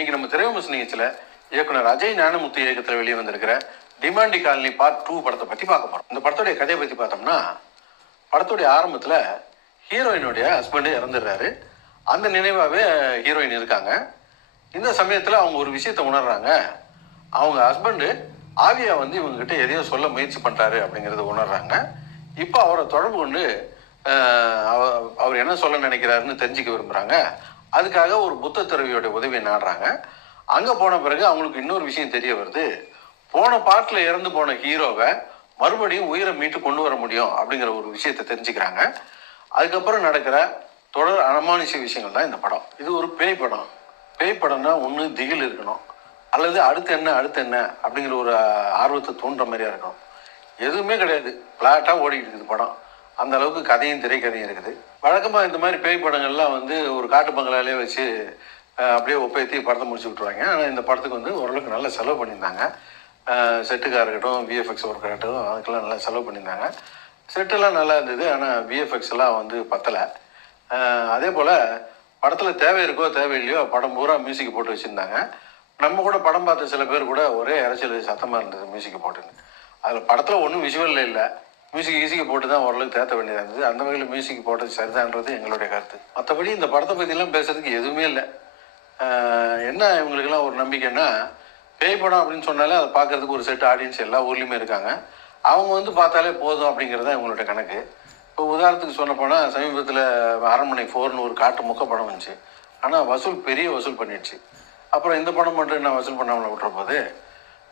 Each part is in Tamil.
இன்னைக்கு நம்ம திரைவிமர்சன நிகழ்ச்சியில் இயக்குனர் அஜய் ஞானமுத்து இயக்கத்தில் வெளியே வந்திருக்கிற டிமாண்டி காலனி பார்ட் 2 படத்தை பற்றி பார்க்க போகிறோம். இந்த படத்துடைய கதையை பற்றி பார்த்தோம்னா, படத்துடைய ஆரம்பத்தில் ஹீரோயினுடைய ஹஸ்பண்டே இறந்துடுறாரு. அந்த நினைவாகவே ஹீரோயின் இருக்காங்க. இந்த சமயத்தில் அவங்க ஒரு விஷயத்தை உணர்றாங்க. அவங்க ஹஸ்பண்டு ஆவியா இவங்ககிட்ட எதையோ சொல்ல முயற்சி பண்ணுறாரு அப்படிங்கிறத உணர்றாங்க. இப்போ அவரை தொடர்பு கொண்டு அவர் என்ன சொல்ல நினைக்கிறாருன்னு தெரிஞ்சுக்க விரும்புகிறாங்க. அதுக்காக ஒரு புத்த துறவியோட உதவியை நாடுறாங்க. அங்கே போன பிறகு அவங்களுக்கு இன்னொரு விஷயம் தெரிய வருது. போன பாட்டில் இறந்து போன ஹீரோவை மறுபடியும் உயிரை மீட்டு கொண்டு வர முடியும் அப்படிங்கிற ஒரு விஷயத்தை தெரிஞ்சுக்கிறாங்க. அதுக்கப்புறம் நடக்கிற தொடர் அனுமானிச்ச விஷயங்கள் தான் இந்த படம். இது ஒரு பேய் படம். பேய் படம்னா ஒன்று திகில் இருக்கணும், அல்லது அடுத்து என்ன அப்படிங்கிற ஒரு ஆர்வத்தை தூண்டுற மாதிரியா இருக்கணும். எதுவுமே கிடையாது, பிளாட்டாக ஓடிக்கிட்டு இருக்குது படம். அந்த அளவுக்கு கதையும் திரைக்கதையும் இருக்குது. வழக்கமாக இந்த மாதிரி பேய் படங்கள்லாம் ஒரு காட்டு பங்களாலே வச்சு அப்படியே ஒப்பேற்றி படத்தை முடிச்சு விட்ருவாங்க. ஆனால் இந்த படத்துக்கு ஓரளவுக்கு நல்லா செலவு பண்ணியிருந்தாங்க. செட்டுக்காக இருக்கட்டும், விஎஃப்எக்ஸ் ஒர்க் ஆகட்டும், அதுக்கெல்லாம் நல்லா செலவு பண்ணியிருந்தாங்க. செட்டெல்லாம் நல்லா இருந்தது, ஆனால் விஎஃப்எக்ஸ் எல்லாம் பத்தலை. அதே போல் படத்தில் தேவை இருக்கோ தேவையில்லையோ படம் பூரா மியூசிக் போட்டு வச்சுருந்தாங்க. நம்ம கூட படம் பார்த்த சில பேர் கூட ஒரே இறைச்சல் சத்தமாக இருந்தது மியூசிக்கை போட்டுன்னு. அதில் படத்தில் ஒன்றும் விஷுவலில் இல்லை, மியூசிக்கை போட்டு தான் ஓரளவுக்கு தேத்த வேண்டியதாக இருந்தது. அந்த வகையில் மியூசிக் போட்டது சரிதான்றது எங்களுடைய கருத்து. மற்றபடி இந்த படத்தை பற்றிலாம் பேசுறதுக்கு எதுவுமே இல்லை. என்ன இவங்களுக்கெல்லாம் ஒரு நம்பிக்கைன்னா, பேய் படம் அப்படின்னு சொன்னாலே அதை பார்க்கறதுக்கு ஒரு செட் ஆடியன்ஸ் எல்லா ஊர்லேயுமே இருக்காங்க. அவங்க பார்த்தாலே போதும் அப்படிங்கிறது தான் இவங்களுடைய கணக்கு. இப்போ உதாரணத்துக்கு சொல்ல போனால், சமீபத்தில் அரண்மனை 4ன்னு ஒரு காட்டு முக்க படம் வந்துச்சு. ஆனால் பெரிய வசூல் பண்ணிடுச்சு. அப்புறம் இந்த படம் மட்டும் என்ன வசூல் பண்ணாமல் விட்டுற போது.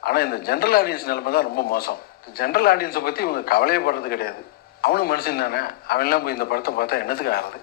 ஆனால் இந்த ஜென்ரல் ஆடியன்ஸ் நிலைமை தான் ரொம்ப மோசம். ஜென்ரல் ஆடியன்ஸை பற்றி இவங்க கவலையே படுறது கிடையாது. அவனும் மனுஷன் தானே, அவன்லாம் போய் இந்த படத்தை பார்த்தா என்னத்துக்கு ஆகிறது?